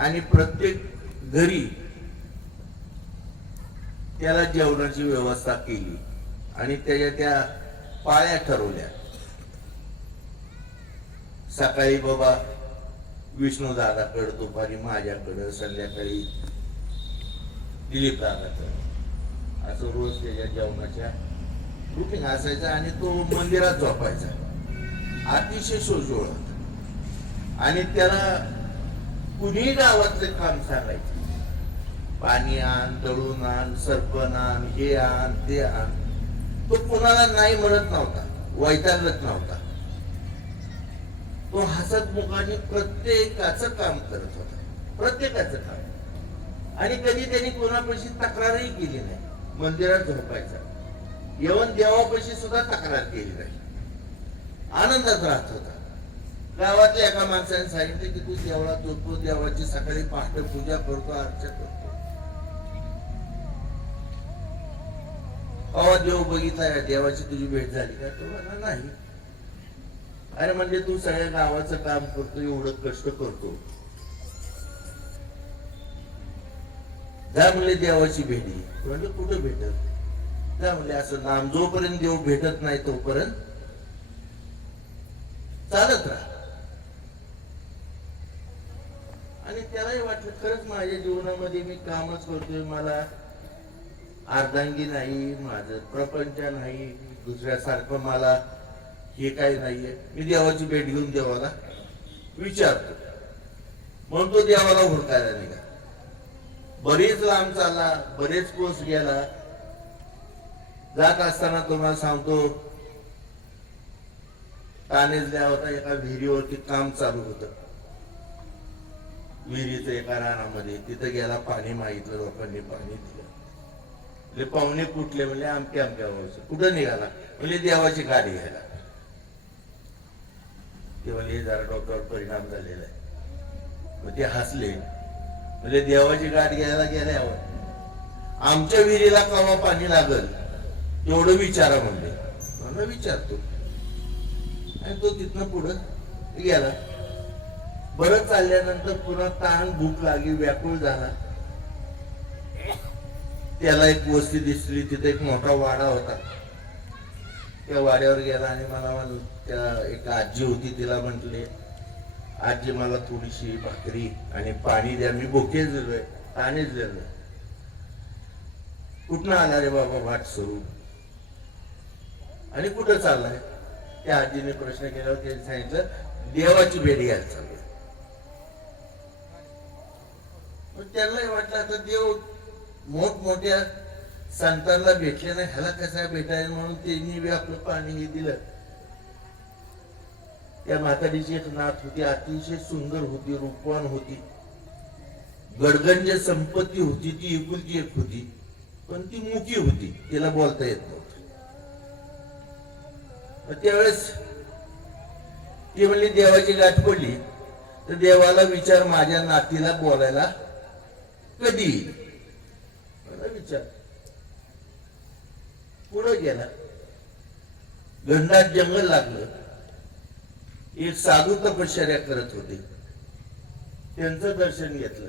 आणि प्रत्येक घरी त्याला जेवणाची व्यवस्था केली आणि त्याच्या त्या पाळ्या ठरवल्या. सकाळी बाबा विष्णू दादाकडं दुपारी माझ्याकडं संध्याकाळी दिलीप दादाकडं. असं रोज त्याच्या जेवणाच्या रुटीन असायचा आणि तो मंदिरात झोपायचा. अतिशय सोजोळ होता. आणि त्याला कुणीही गावातले काम सांगायचे? पाणी आण दळून आण सरपण आण हे आण ते आण. तो कुणाला नाही म्हणत नव्हता वैतागत नव्हता. तो हसत मुखाने प्रत्येकाचं काम करत होता. प्रत्येकाचं काम. आणि कधी त्यांनी कोणापाशी तक्रारही केली नाही. मंदिरात झोपायचा. येऊन देवापाशी सुद्धा तक्रार केली नाही. आनंदात राहत होता. गावातल्या एका माणसाने सांगितले की तू देवळात जोडतो देवाची सकाळी पहाटे पूजा करतो अर्चा करतो. अहो देव बघितला या देवाची तुझी भेट झाली का? तो नाही. अरे म्हणजे तू सगळ्या गावाचं काम करतो एवढं कष्ट करतो? जा म्हणले देवाची भेटी. म्हणजे कुठं भेटत? जा म्हणले असं नाम जोपर्यंत देव भेटत नाही तोपर्यंत चालत राहा. आणि त्यालाही वाटलं खरंच माझ्या जीवनामध्ये मी कामच करतोय मला अर्धांगी नाही माझं प्रपंच नाही दुसऱ्यासारखं मला हे काही नाहीये. मी देवाची भेट घेऊन देवाला विचारतो. म्हणून तो देवाला हुडकायला निघा. बरेच लांब चालला बरेच कोस गेला. जात असताना तुम्हाला सांगतो तानेजल्या होता एका विहिरीवरती काम चालू होतं. विहिरीचं एका रानामध्ये तिथं गेला पाणी मागितलं लोकांनी पाणी दिलं. म्हणजे पाहुणे कुठले म्हणजे आमके आमक्या व्हायचं कुठं निघाला? म्हणजे देवाची गाडी घ्यायला. ते म्हणजे जरा डोक्यावर परिणाम झालेला आहे. मग ते हसले. म्हणजे देवाची गाठ घ्यायला गेल्यावर आमच्या विहिरीला कवा पाणी लागल? तेवढं विचारा म्हणले. म्हणलं विचारतो. आणि तो तिथनं पुढं गेला. बरं चालल्यानंतर पुन्हा ताण भूक लागली व्याकुळ झाला. त्याला एक वस्ती दिसली तिथे एक मोठा वाडा होता. त्या वाड्यावर गेला आणि मला त्या एक आजी होती तिला म्हटले आजी मला थोडीशी भाकरी आणि पाणी द्या मी भुकेच दिलोय ताणेच दिलोय कुठनं आला रे बाबा वाट सुरू आणि कुठं चाललाय? त्या आजीने प्रश्न केल्यावर त्यांनी सांगितलं देवाची भेट घ्यायला चालू त्यांनाही वाटलं आता देव मोठमोठ्या संतांना भेटले नाही. ह्याला कसा भेटायला म्हणून त्यांनी आपलं पाणी हे दिलं. त्या म्हातारीची एक नाथ होती अतिशय सुंदर होती रूपवान होती. गडगंज संपत्ती होती ती एकुलती एक होती. पण ती मुकी होती तिला बोलता येत नव्हतं. त्यावेळेस ती म्हणली देवाची गाठ पडली. तर देवाला विचार माझ्या नातीला बोलायला कधी? मला विचार. पुढे गेला. घंटात जंगल लागलं. एक साधू तपश्चर्या करत होते. त्यांचं दर्शन घेतलं.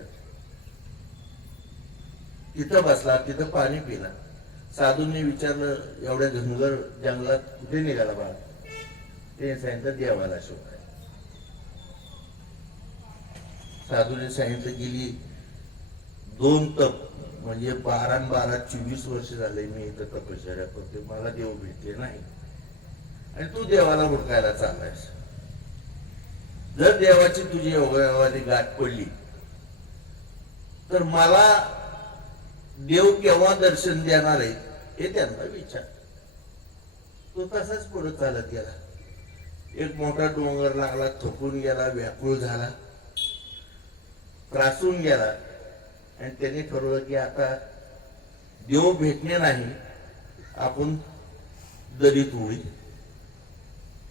तिथं बसला तिथं पाणी पिला. साधूंनी विचारलं एवढ्या घनगर जंगलात कुठे निघाला बाळा? ते सांगितलं देवाला शोधाय साधूने सांगितलं गेली दोन तप. म्हणजे बारा बारा चोवीस वर्ष झाले मी इथं तपश्चर्या करते मला देव भेटले नाही. आणि तू देवाला हुडकायला चाललायस. जर देवाची तुझी योगायोगाने गाठ पडली तर मला देव केव्हा दर्शन देणार आहे हे त्यांना विचार. तो तसाच पुढे चालत गेला. एक मोठा डोंगर लागला थकून गेला व्याकुळ झाला. त्रासून गेला. आणि त्यांनी ठरवलं की आता देव भेटणे नाही आपण दलित उडी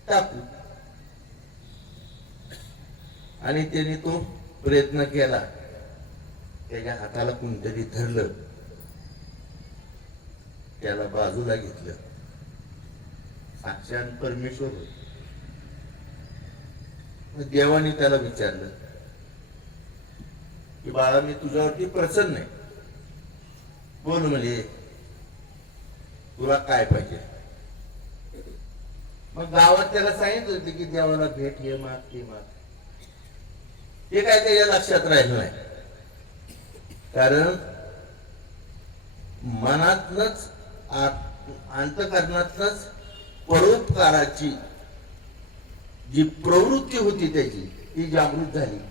टाकू. आणि त्यांनी तो प्रयत्न केला. त्याच्या हाताला कोणतरी धरलं. त्याला बाजूला घेतलं. साक्षात परमेश्वर देवाने त्याला विचारलं की बाळा मी तुझ्यावरती प्रसन्न आहे. बोल म्हणजे तुला काय पाहिजे? मग गावात त्याला सांगितलं होतं की देवाला भेट ये माग ते माग ते काय त्याच्या लक्षात राहिलं नाही. कारण मनातनच आत- अंतकरणातनच परोपकाराची जी प्रवृत्ती होती त्याची ती जागृत झाली.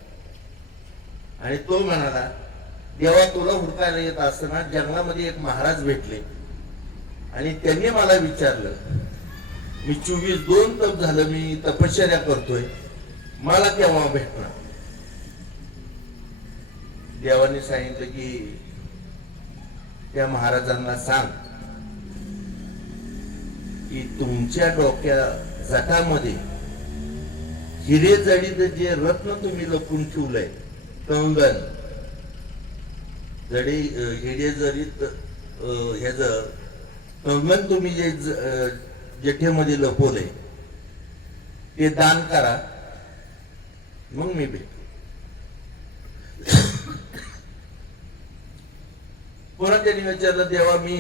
आणि तो म्हणाला देवा तुला हुडकायला येत असताना जंगलामध्ये एक महाराज भेटले. आणि त्यांनी मला विचारलं मी चोवीस दोन तप झालं मी तपश्चर्या करतोय. मला केव्हा भेटणार? देवाने सांगितलं की त्या महाराजांना सांग की तुमच्या डोक्या जटामध्ये हिरे जडीत जे रत्न तुम्ही लपून ठेवलंय कंगन जडी अं, हिरे जडीत ह्याच कंगन तुम्ही जे ज- लपवले लपवलंय ते दान करा मग मी भेट पुन्हा त्यांनी विचारलं देवा मी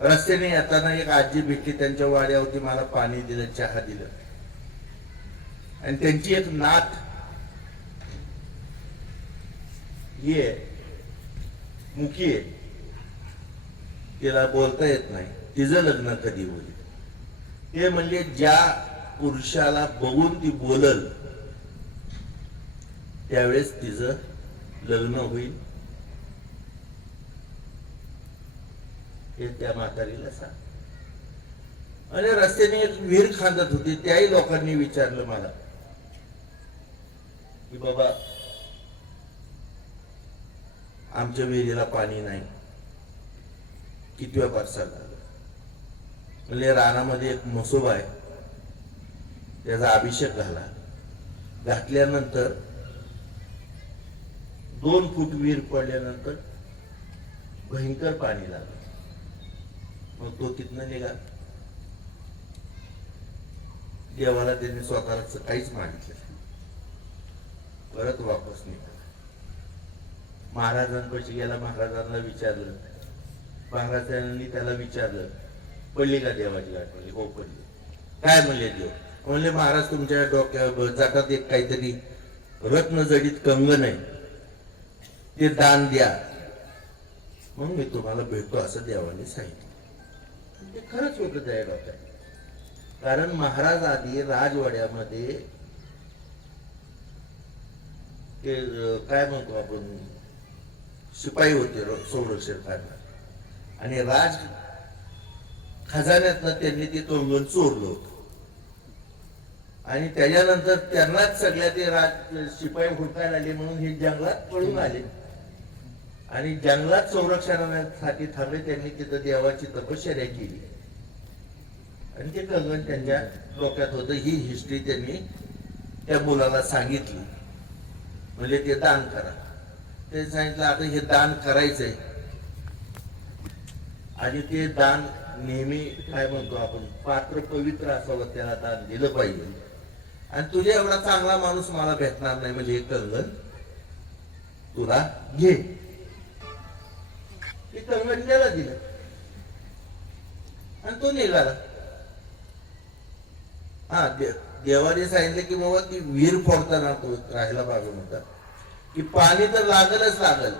रस्त्याने येताना एक आजी भेटली त्यांच्या वाड्यावरती मला पाणी दिलं चहा दिलं. आणि त्यांची एक नात ये मुखी आहे. तिला बोलता येत नाही. तिचं लग्न कधी होईल? ते म्हणजे ज्या पुरुषाला बघून ती बोलल त्यावेळेस तिचं लग्न होईल. हे त्या म्हातारीला सांग. आणि रस्त्याने एक विहीर खांदत होती. त्याही लोकांनी विचारलं मला. की बाबा आमच्या विहिरीला पाणी नाही. किती वेळ झालं म्हणजे रानामध्ये एक मसोबा आहे. त्याचा अभिषेक घाला घातल्यानंतर दोन फूट विहीर पडल्यानंतर भयंकर पाणी लागलं. मग तो तिथनं निघाला. देवाला त्यांनी स्वतःला काहीच मागितलं परत वापस निघाला. महाराजांपाशी गेला महाराजांना विचारलं. महाराजांनी त्याला विचारलं पडली का देवाची आठवणी? हो पडली. काय? म्हणले देव. म्हणले महाराज तुमच्या डोक्या जातात एक काहीतरी रत्न जडीत कंगन आहे ते दान द्या. मग मी तुम्हाला भेटतो असं देवाने सांगितलं. ते खरंच होतं त्या डोक्यात. कारण महाराज आधी राजवाड्यामध्ये ते काय म्हणतो आपण? शिपाई होते रो- संरक्षण आणि राज खजान्यातनं त्यांनी ते तोंडून चोरलं होतं. आणि त्याच्यानंतर त्यांनाच सगळ्या ते राज शिपाई हुडकायला आले म्हणून हे जंगलात पळून आले. आणि जंगलात संरक्षणासाठी थांबले त्यांनी तिथं देवाची तपश्चर्या केली. आणि ते कंगन त्यांच्या डोक्यात होतं ही हिस्ट्री त्यांनी त्या मुलाला सांगितली. म्हणजे ते दान करा. ते सांगितलं आता हे दान करायचंय. आणि ते दान नेहमी काय म्हणतो आपण पात्र पवित्र असावं त्याला दान दिलं पाहिजे. आणि तुझ्या एवढा चांगला माणूस मला भेटणार नाही म्हणजे हे कंगन तुला घे. ते कंगन त्याला दिलं. आणि तो निघाला. हा देवाने सांगितलं की बाबा ती विहीर फोडताना तो राहायला पाहिजे म्हणतात. की पाणी तर लागलच लागल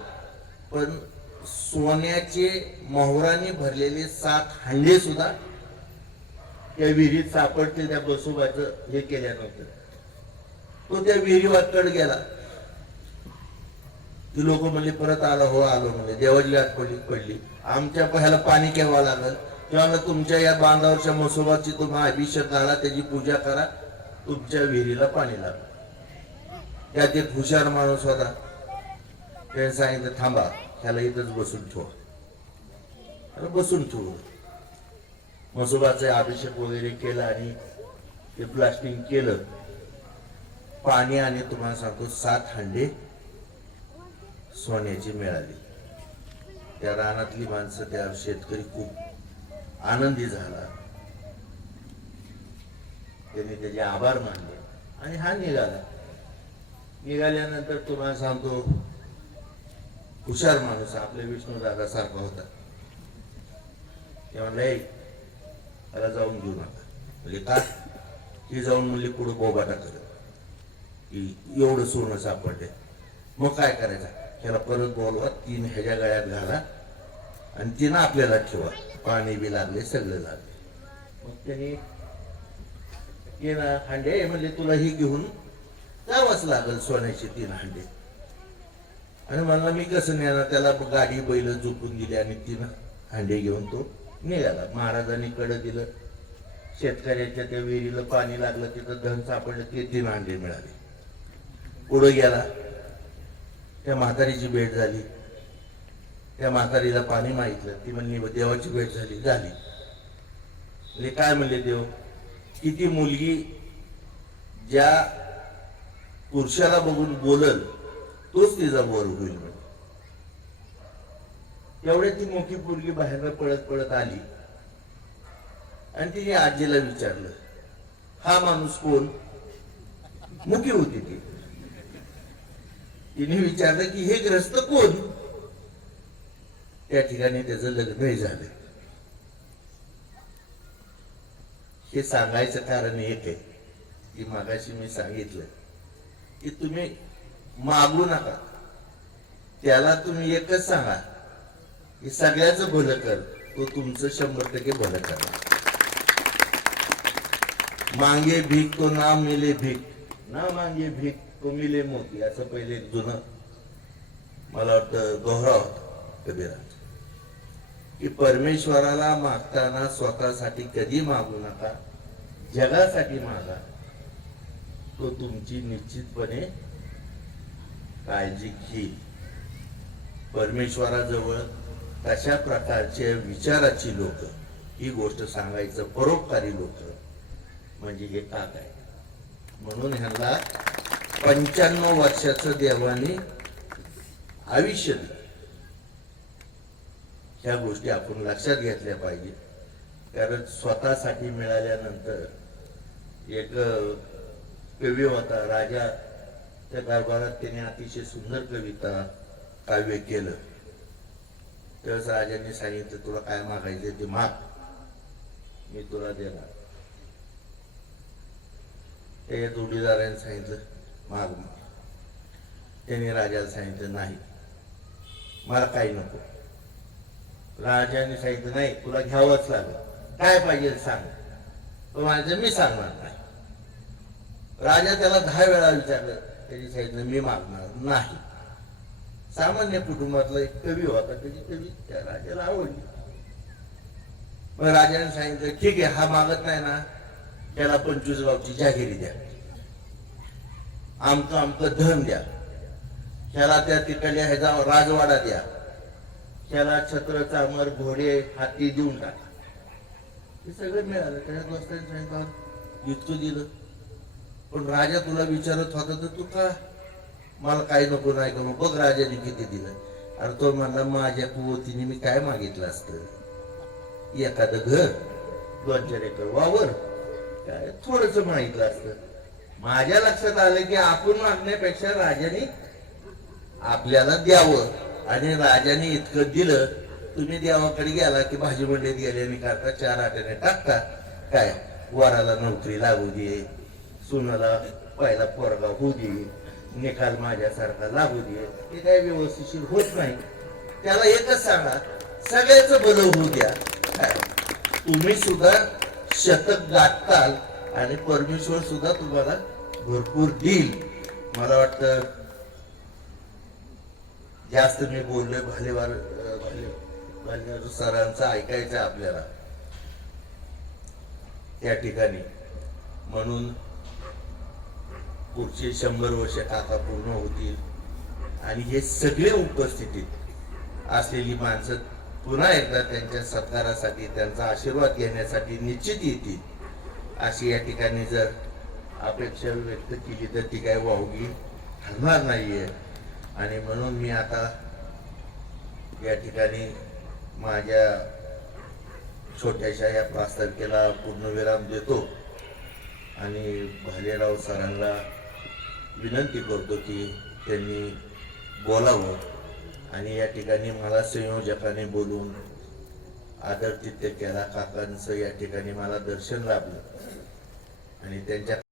पण सोन्याचे मोहराने भरलेले सात हांडे सुद्धा त्या विहिरीत सापडतील त्या बसोबाचं हे केल्यानंतर तो त्या विहिरीवाकड गेला. ती लोक म्हणले परत आला हो आलो म्हणजे देवाची गाठ पडली आमच्या ह्याला पाणी केव्हा लागल? किंवा तुमच्या या बांधावरच्या मसोबाची तुम्हा अभिषेक घाला त्याची पूजा करा. तुमच्या विहिरीला पाणी लागल. त्यात एक हुशार माणूस होता त्याने सांगितलं थांबा त्याला इथंच बसून ठेवा. त्याला बसून ठेवू. मसोबाचे अभिषेक वगैरे केला आणि ते प्लास्टिंग केलं. पाणी आणि तुम्हाला सांगतो सात हंडे सोन्याची मिळाली. त्या रानातली माणसं त्या शेतकरी खूप आनंदी झाला. त्यांनी त्याचे आभार मानले आणि हा निघाला. निघाल्यानंतर तुम्हाला सांगतो हुशार माणूस आपले विष्णू दादा सारखा होता. ते म्हणलं मला जाऊन घेऊ नका. म्हणजे का? ती जाऊन म्हणली पुढे बोबाटा करत? की एवढं सोनं सापडले. मग काय करायचं? त्याला परत बोलवा तीन ह्याच्या गळ्यात घाला आणि तिनं आपल्याला ठेवा. पाणी बी लागले सगळं लागले. मग त्यांनी ये ना हांडे म्हणजे तुला ही घेऊन जावंच लागल सोन्याचे तीन हांडे. आणि म्हणला मी कसं नेणार? त्याला गाडी बैल झोपून दिली आणि तीन हांडे घेऊन तो निघाला. महाराजांनी कडं दिलं. शेतकऱ्याच्या त्या विहिरीला पाणी लागलं तिथं धन सापडलं ते तीन हांडे मिळाले. पुढे गेला. त्या म्हातारीची भेट झाली. त्या म्हातारीला पाणी मागितलं. ती म्हणली देवाची भेट झाली झाली. म्हणजे काय म्हणले देव? किती मुलगी ज्या पुरुषाला बघून बोलल तोच तिचा वर होईल म्हणे एवढ्या ती मोठी पोरगी बाहेर पळत पळत आली. आणि तिने आजीला विचारलं हा माणूस कोण? मुकी होती ती. तिने विचारलं की हे ग्रस्त कोण? त्या ठिकाणी त्याचं लग्नही झालं. हे सांगायचं कारण एक आहे की मागाशी मी सांगितलं की तुम्ही मागू नका. त्याला तुम्ही एकच सांगा की सगळ्याचं भलं कर तो तुमचं शंभर टक्के भलं करणार. मांगे भीक तो ना मिले भीक. ना मांगे भीक तो मिले मोती. याचं पहिले जुनं मला वाटतं दोहरा होता कबीरा की परमेश्वराला मागताना स्वतःसाठी कधी मागू नका जगासाठी मागा. तो तुमची निश्चितपणे काळजी घेईल परमेश्वराजवळ तशा प्रकारच्या विचाराची लोक ही गोष्ट सांगायचं परोपकारी लोक म्हणजे हे काक आहे. म्हणून ह्यांना पंच्याण्णव वर्षाचं देवाने आयुष्य दिलं. ह्या गोष्टी आपण लक्षात घेतल्या पाहिजे कारण स्वतःसाठी मिळाल्यानंतर एक कवी होता राजा त्या दरबारात त्याने अतिशय सुंदर कविता काव्य केलं. त्यावेळेस राजांनी सांगितलं तुला काय मागायचं ते माग. मी तुला देणार. त्या जोडीदाराने सांगितलं माग माग. त्याने राजाला सांगितलं नाही मला काही नको. राजाने सांगितलं नाही तुला घ्यावंच लागलं. काय पाहिजे सांग. तो माझं मी सांगणार नाही. राजा त्याला दहा वेळा विचारलं त्याची सांगितलं मी मागणार नाही. सामान्य कुटुंबातला एक कवी होता त्याची कवी त्या राजाला आवडली. मग राजाने सांगितलं ठीक आहे हा मागत नाही ना त्याला पंचवीस गावची जागिरी द्या. आमचं आमचं धन द्या. त्याला त्या तिकडल्या ह्याचा राजवाडा द्या. त्याला छत्र चामर घोडे हाती देऊन टाका. हे सगळं मिळालं. त्याच्या दोस्तांनी सांगितलं इतकं दिलं. पण राजा तुला विचारत होता तर तू का? मला काही नको नाही करू बघ राजाने किती दिलं. अरे तो म्हणला माझ्या कुवतीने मी काय मागितलं असतं? एखादं घर दोन चार एकर वावर काय थोडस मागितलं असतं. माझ्या लक्षात आलं की आपण मागण्यापेक्षा राजाने आपल्याला द्यावं. आणि राजाने इतकं दिलं तुम्ही देवाकडे गेला की भाजी मंडईत गेल्याने करता चार आठ्याने टाकता. काय? वराला नोकरी लागू दे. सुनाला पहिला पोरगा होऊ दे निकाल माझ्यासारखा लागू दे हे काय व्यवस्थिशीर होत नाही. त्याला एकच सांगा सगळ्याच बरं होऊ द्या. तुम्ही सुद्धा शतक गाठताल आणि परमेश्वर सुद्धा तुम्हाला भरपूर देईल. मला वाटतं जास्त मी बोललोय भालेवार भाले सरांचं ऐकायचं आपल्याला. त्या ठिकाणी. म्हणून पुढचे शंभर वर्ष आता पूर्ण होतील. आणि हे सगळे उपस्थितीत असलेली माणसं पुन्हा एकदा त्यांच्या सत्कारासाठी त्यांचा आशीर्वाद घेण्यासाठी निश्चित येतील. अशी या ठिकाणी जर अपेक्षा व्यक्त केली तर ती काय वावगी ठरणार आहे आणि म्हणून मी आता या ठिकाणी माझ्या छोट्याशा या प्रास्ताविकेला पूर्णविराम देतो. आणि भालेराव सरांना विनंती करतो की त्यांनी बोलावं आणि या ठिकाणी मला संयोजकाने बोलून आदरतिथ्य केला. काकांचं या ठिकाणी मला दर्शन लाभलं. आणि त्यांच्या